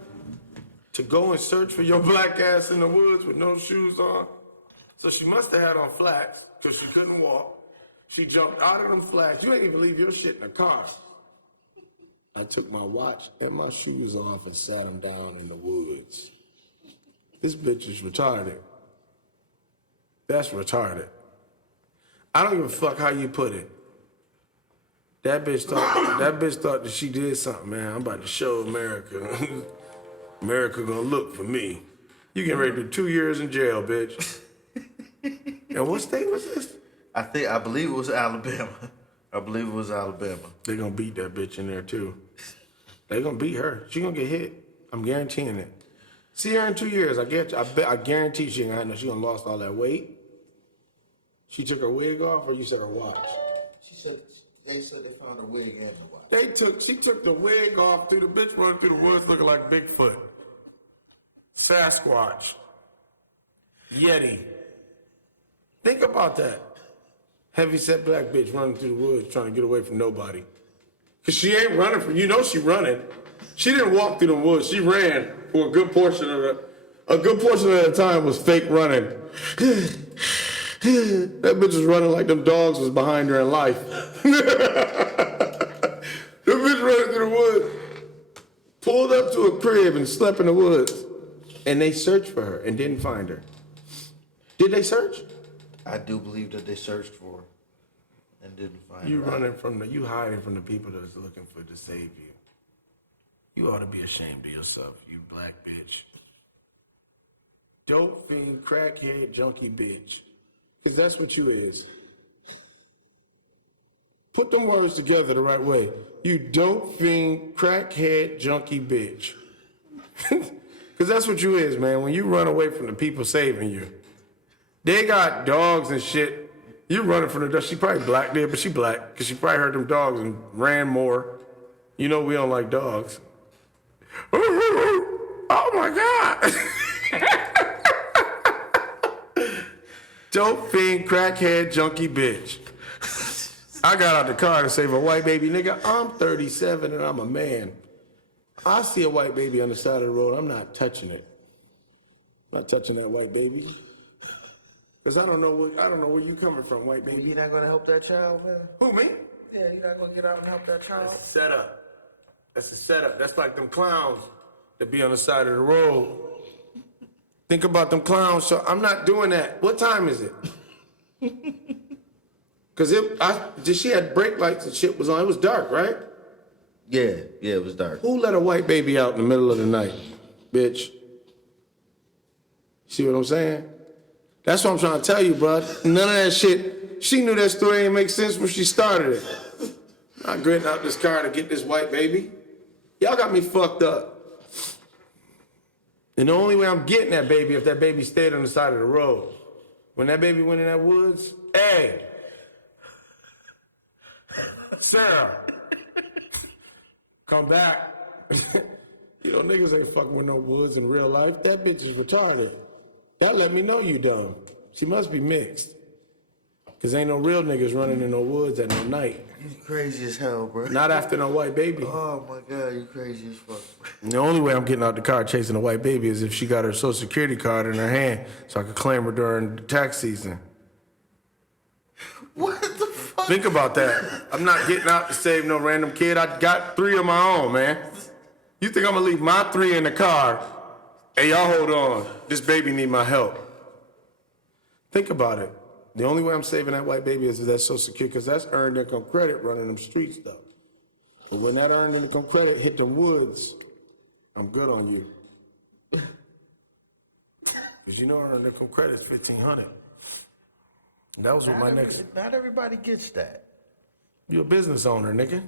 to go and search for your black ass in the woods with no shoes on. So she must have had on flats because she couldn't walk. She jumped out of them flats. You ain't even leave your shit in the car. I took my watch and my shoes off and sat them down in the woods. This bitch is retarded. That's retarded. I don't give a fuck how you put it. That bitch thought that she did something, man. I'm about to show America. America gonna look for me. You getting ready to do 2 years in jail, bitch. And what state was this? I believe it was Alabama. They gonna beat that bitch in there too. They gonna beat her. She gonna get hit. I'm guaranteeing it. See her in 2 years. I guarantee she gonna lost all that weight. She took her wig off, or you said her watch? They said they found a wig and the watch. She took the wig off, through the bitch running through the woods looking like Bigfoot, Sasquatch, Yeti. Think about that. Heavy-set black bitch running through the woods trying to get away from nobody. Because she ain't running she running. She didn't walk through the woods. She ran for a good portion of the time was fake running. That bitch was running like them dogs was behind her in life. The bitch running through the woods, pulled up to a crib and slept in the woods. And they searched for her and didn't find her. Did they search? I do believe that they searched for her and didn't find You her. you hiding from the people that's looking to save you. You ought to be ashamed of yourself, you black bitch. Dope fiend, crackhead, junkie bitch. Because that's what you is. Put them words together the right way. You dope fiend, crackhead, junkie bitch. Because that's what you is, man. When you run away from the people saving you. They got dogs and shit. You running from the dogs. She probably black there, but she black. Because she probably heard them dogs and ran more. You know we don't like dogs. Oh my God. Dope fiend, crackhead, junkie bitch. I got out the car to save a white baby. Nigga, I'm 37 and I'm a man. I see a white baby on the side of the road, I'm not touching it. I'm not touching that white baby. Cause I don't know where you coming from, white baby. You're not gonna help that child, man? Who, me? Yeah, you're not gonna get out and help that child? That's a setup. That's a setup. That's like them clowns that be on the side of the road. Think about them clowns. So I'm not doing that. What time is it? Cause she had brake lights and shit was on. It was dark, right? Yeah, it was dark. Who let a white baby out in the middle of the night, bitch? See what I'm saying? That's what I'm trying to tell you, bro. None of that shit. She knew that story didn't make sense when she started it. I'm gritting out this car to get this white baby. Y'all got me fucked up. And the only way I'm getting that baby if that baby stayed on the side of the road. When that baby went in that woods, hey, Sarah, come back. You know, niggas ain't fucking with no woods in real life. That bitch is retarded. That let me know you dumb. She must be mixed. Cause ain't no real niggas running in no woods at no night. You crazy as hell, bro. Not after no white baby. Oh my God, you crazy as fuck. And the only way I'm getting out the car chasing a white baby is if she got her Social Security card in her hand so I could claim her during tax season. What the fuck? Think about that. I'm not getting out to save no random kid. I got 3 of my own, man. You think I'm gonna leave my 3 in the car? Hey, y'all hold on. This baby need my help. Think about it. The only way I'm saving that white baby is that Social Security, because that's earned income credit running them streets, though. But when that earned income credit hit them woods, I'm good on you. Because you know earned income credit is $1,500. That was what my next... Not everybody gets that. You a business owner, nigga.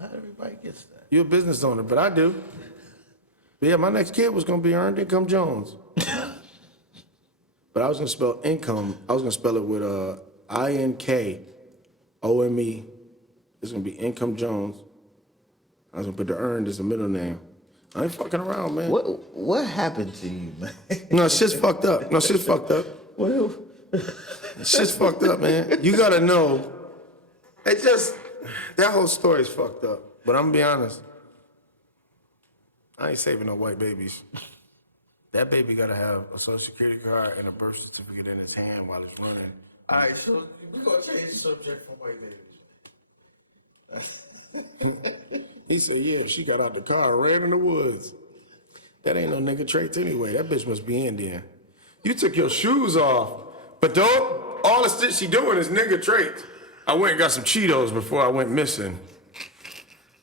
Not everybody gets that. You a business owner, but I do. But yeah, my next kid was gonna be Earned Income Jones. But I was gonna spell income, I was gonna spell it with I-N-K-O-M-E. It's gonna be Income Jones. I was gonna put the earned as a middle name. I ain't fucking around, man. What happened to you, man? No, shit's fucked up. No, shit's fucked up. Shit's fucked up, man. You gotta know. It just, that whole story's fucked up. But I'm gonna be honest. I ain't saving no white babies. That baby gotta have a Social Security card and a birth certificate in his hand while it's running. All right, so we're gonna change the subject from white babies. He said, yeah, she got out the car, ran in the woods. That ain't no nigga traits anyway. That bitch must be Indian. You took your shoes off, but don't, all the shit she doing is nigga traits. I went and got some Cheetos before I went missing.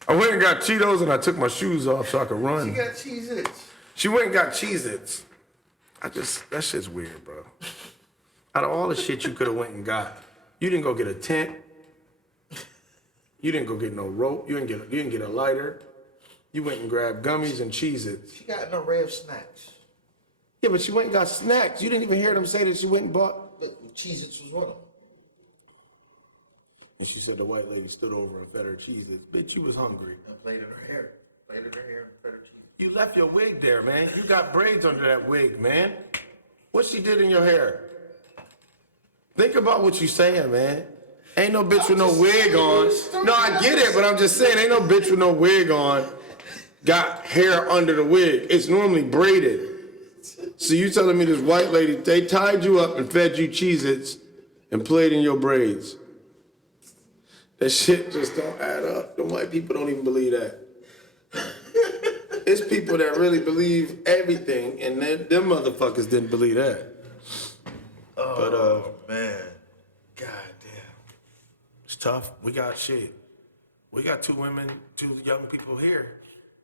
I went and got Cheetos and I took my shoes off so I could run. She got Cheez-Its. She went and got Cheez-Its. That shit's weird, bro. Out of all the shit you could have went and got, you didn't go get a tent. You didn't go get no rope. You didn't get a lighter. You went and grabbed gummies and Cheez-Its. She got an array of snacks. Yeah, but she went and got snacks. You didn't even hear them say that she went and bought. But Cheez-Its was one of them. And she said the white lady stood over and fed her Cheez-Its. Bitch, you was hungry. And played in her hair. Played in her hair and fed her Cheez-Its. You left your wig there, man. You got braids under that wig, man. What she did in your hair? Think about what you saying, man. Ain't no bitch with no wig on. No, I get it, but I'm just saying, ain't no bitch with no wig on got hair under the wig. It's normally braided. So you telling me this white lady, they tied you up and fed you Cheez-Its and played in your braids. That shit just don't add up. The white people don't even believe that. It's people that really believe everything, and them motherfuckers didn't believe that. Oh, man. God damn. It's tough. We got shit. We got 2 young people here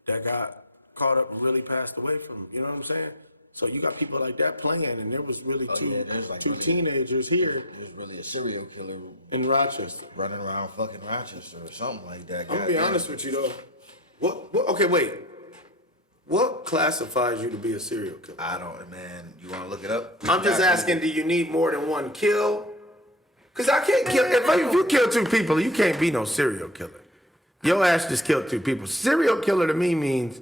that got caught up and really passed away from, you know what I'm saying? So you got people like that playing, and there was really two teenagers here It was really a serial killer in Rochester. running around fucking Rochester or something like that. I'm gonna be honest with you though. Okay, wait. What classifies you to be a serial killer? I don't, man. You want to look it up? I'm just asking, do you need more than one kill? Because I can't kill, if you kill 2 people, you can't be no serial killer. Your ass just killed 2 people. Serial killer to me means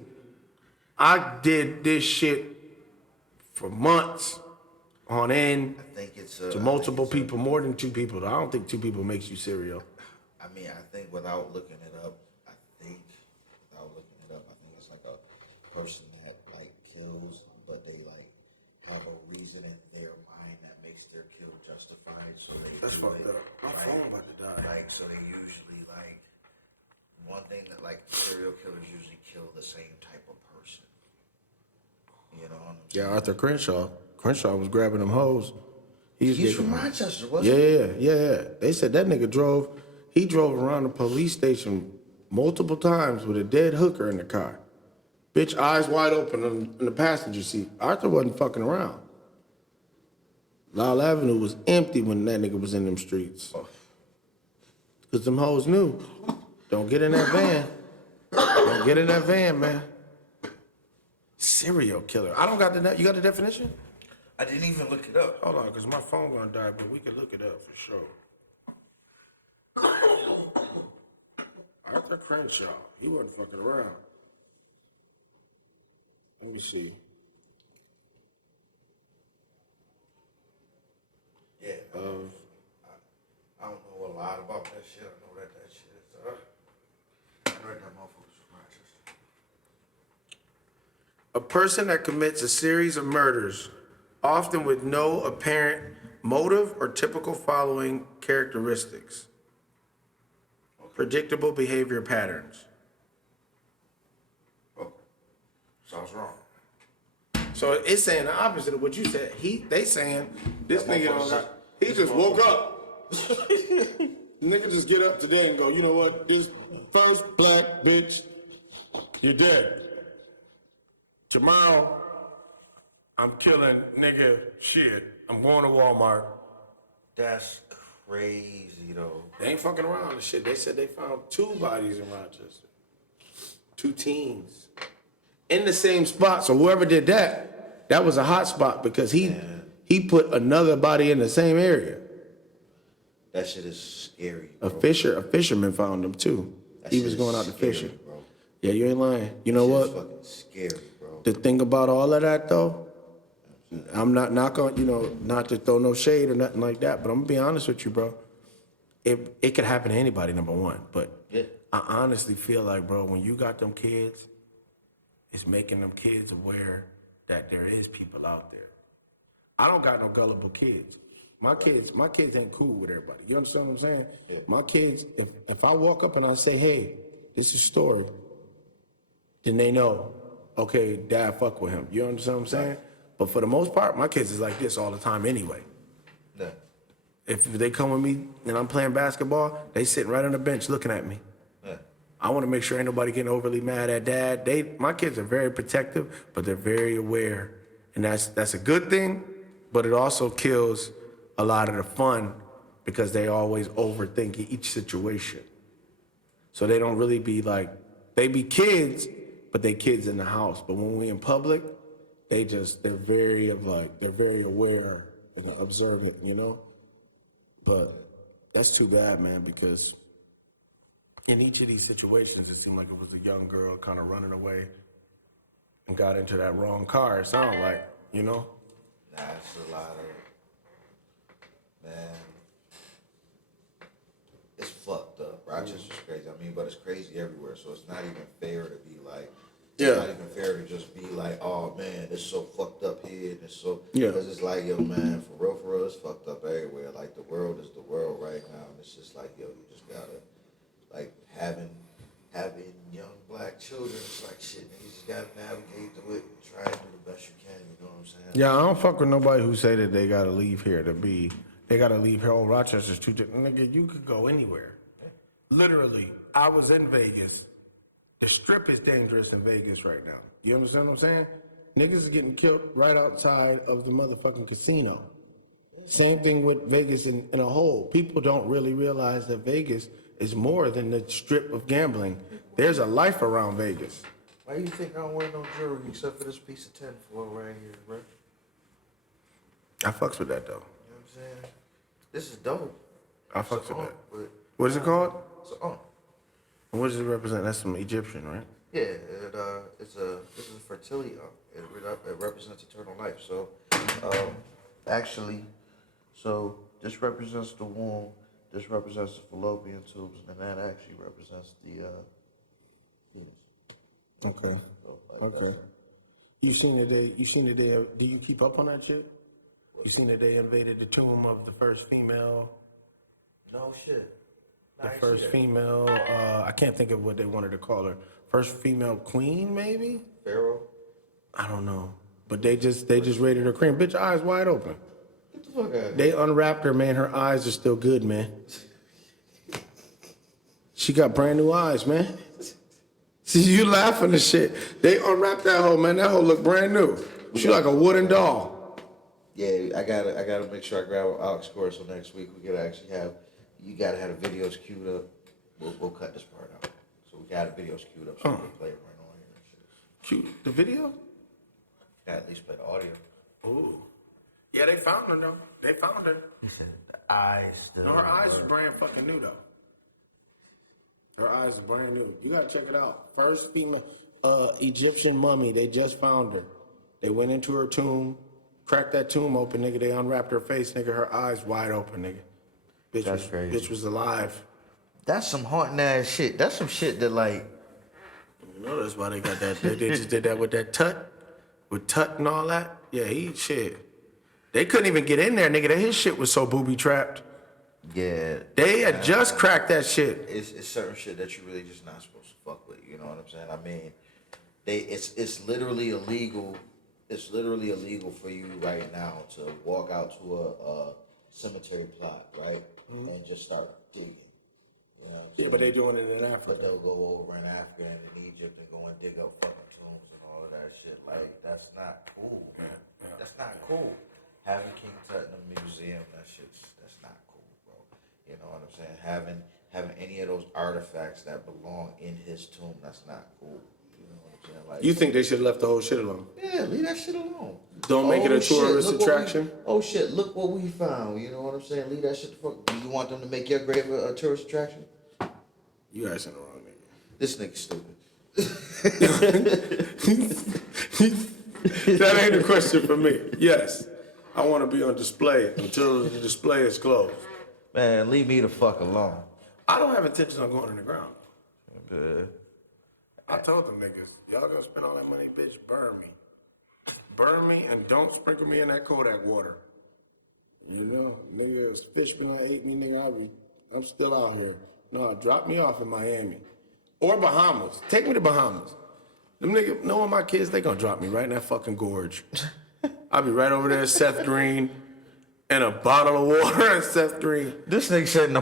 I did this shit for months on end I think it's to multiple people, more than 2 people. I don't think 2 people makes you serial. I mean, I think without looking it up, I think it's like a That's do fucked it. up. My phone about to die. Like, so they usually, like, one thing that, like, serial killers usually kill the same type of person. You know what I'm saying? Yeah, Arthur Crenshaw. Crenshaw was grabbing them hoes. He's getting from them. Rochester, wasn't he? Yeah. They said that nigga drove around the police station multiple times with a dead hooker in the car. Bitch, eyes wide open in the passenger seat. Arthur wasn't fucking around. Lyle Avenue was empty when that nigga was in them streets. Cause them hoes knew. Don't get in that van. Don't get in that van, man. Serial killer. I don't got the, you got the definition? I didn't even look it up. Hold on, cause my phone gonna die, but we can look it up for sure. Arthur Crenshaw, he wasn't fucking around. Let me see. Yeah. I don't know a lot about that shit. I know that shit is, I heard that motherfucker's from Rochester. A person that commits a series of murders, often with no apparent motive or typical following characteristics. Predictable behavior patterns. Oh, sounds wrong. So it's saying the opposite of what you said. They saying this nigga don't got, he just woke up. Nigga just get up today and go, you know what? This first black bitch, you're dead. Tomorrow, I'm killing nigga shit. I'm going to Walmart. That's crazy, though. They ain't fucking around with shit. They said they found 2 bodies in Rochester. 2 teens. In the same spot. So whoever did that was a hot spot because he put another body in the same area. That shit is scary, A bro. fisherman found him too. That He shit was is going out to scary, fishing. bro. Yeah, you ain't lying. You know That shit's what? fucking scary, bro. The thing about all of that though, I'm not going, not to throw no shade or nothing like that, but I'm gonna be honest with you, bro. It could happen to anybody, number one. But Yeah. I honestly feel like, bro, when you got them kids, it's making them kids aware that there is people out there. I don't got no gullible kids. My kids ain't cool with everybody. You understand what I'm saying? Yeah. My kids, if I walk up and I say, hey, this is Story, then they know, okay, dad fuck with him. You understand what I'm saying? But for the most part, my kids is like this all the time anyway. Yeah. If they come with me and I'm playing basketball, they sitting right on the bench looking at me. Yeah. I want to make sure ain't nobody getting overly mad at dad. My kids are very protective, but they're very aware. And that's a good thing, but it also kills a lot of the fun because they always overthink each situation. So they don't really be like, they be kids, but they kids in the house. But when we in public, they're very aware and observant, you know? But that's too bad, man, because in each of these situations, it seemed like it was a young girl kind of running away and got into that wrong car, it sounded like, you know? That's a lot of, man, it's fucked up. Rochester's crazy. I mean, but it's crazy everywhere. So it's not even fair to be like, Yeah. it's not even fair to just be like, oh man, it's so fucked up here. And it's so, Yeah. because it's like, yo, man, for real, it's fucked up everywhere. Like the world is the world right now. And it's just like, yo, you just gotta, like having young black children, it's like shit, man, you just gotta navigate through it and try and do the best you can, you know what I'm saying? Yeah, I don't fuck with nobody who say that they gotta leave here they gotta leave here. Oh, Rochester's too, nigga, you could go anywhere. Literally, I was in Vegas. The strip is dangerous in Vegas right now. You understand what I'm saying? Niggas is getting killed right outside of the motherfucking casino. Same thing with Vegas in a whole. People don't really realize that Vegas is more than the strip of gambling. There's a life around Vegas. Why do you think I don't wear no jewelry except for this piece of tinfoil right here, bro? You I fucks with that though. know what I'm saying? This is dope. I fucks with So, that. but, What is it called? so, And what does it represent? That's some Egyptian, right? yeah, this is a fertility. It represents eternal life. So, actually, so this represents the womb. This represents the fallopian tubes, and that actually represents the penis. Okay. So, like, Okay. that's- You seen the day, do you keep up on that shit? You seen that they invaded the tomb of the first female No shit. The first female, I can't think of what they wanted to call her. First female queen, maybe? Pharaoh. I don't know. But they just rated her queen. Bitch, eyes wide open. Get the fuck out. They unwrapped her, man. Her eyes are still good, man. She got brand new eyes, man. See, you laughing and shit. They unwrapped that hoe, man. That hoe look brand new. She like a wooden doll. Yeah, I gotta make sure I grab Alex score so next week we gotta actually you gotta have the videos queued up. We'll cut this part out. So we got the videos queued up so we can play it right on here and shit. Cute. The video? Gotta at least play the audio. Ooh. Yeah, they found her, though. They found her. He said the eyes still. No, her eyes is brand fucking new, though. Her eyes is brand new. You gotta check it out. First female Egyptian mummy. They just found her. They went into her tomb, cracked that tomb open, nigga. They unwrapped her face, nigga. Her eyes wide open, nigga. Bitch That's was, crazy. Bitch was alive. That's some haunting ass shit. That's some shit that like. You know that's why they got that. They just did that with that Tut, with Tut and all that. Yeah, he shit. They couldn't even get in there, nigga. That his shit was so booby trapped. Yeah. They had just cracked that shit. It's certain shit that you really just not supposed to fuck with. You know what I'm saying? I mean, it's literally illegal. It's literally illegal for you right now to walk out to a cemetery plot, right, and just start digging. You know what I'm Yeah, saying? but they doing it in But Africa. they'll go over in Africa and in Egypt and go and dig up fucking tombs and all of that shit. Like, that's not cool, man. That's not cool. Having King Tut in a museum, that's not cool, bro. You know what I'm saying? Having any of those artifacts that belong in his tomb, that's not cool. You know what I'm saying? Like, You think they should have left the whole shit alone? yeah, leave that shit alone. Don't make it a shit, tourist look what we- attraction? Oh shit, look what we found. You know what I'm saying? Leave that shit the fuck. Do you want them to make your grave a tourist attraction? You asking the wrong nigga. This nigga's stupid. That ain't a question for me. Yes, I want to be on display until the display is closed. Man, leave me the fuck alone. I don't have intentions on going in the ground. Uh, I told them niggas, y'all gonna spend all that money, bitch, burn me. Burn me and don't sprinkle me in that Kodak water. You know, niggas, fish been ate me, nigga, I'm still out here. No, drop me off in Miami. Or Bahamas. Take me to Bahamas. Them niggas, knowing my kids, they gonna drop me right in that fucking gorge. I'll be right over there, Seth Green, and a bottle of water and Seth Green. This nigga said in the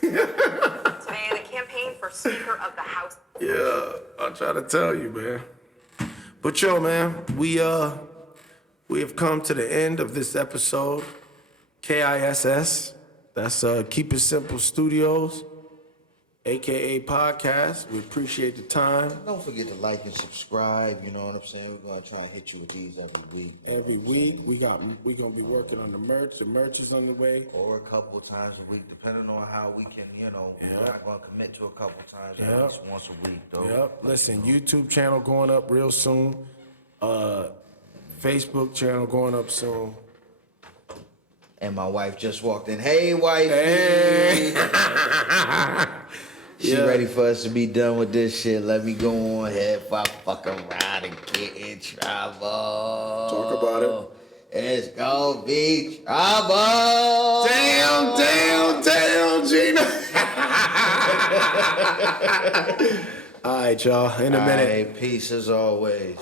Today, the campaign for Speaker of the House. Yeah, I'll try to tell you, man. But yo, man, we have come to the end of this episode. KISS. That's Keep It Simple Studios, aka podcast. We appreciate the time. Don't forget to like and subscribe. You know what I'm saying? We're gonna try and hit you with these every week. Every week we gonna be working on the merch. The merch is on the way. Or a couple of times a week, depending on how we can, you know. Yeah. We're not gonna commit to a couple times, Yeah. at least once a week, though. Yep. Listen, YouTube channel going up real soon. Facebook channel going up soon. And my wife just walked in. Hey, wife. Hey. She Yeah. ready for us to be done with this shit. Let me go on ahead if I fuck around and get in trouble. Talk about it. It's gonna be trouble. Damn, Gina. All right, y'all. In a minute. All right, peace as always.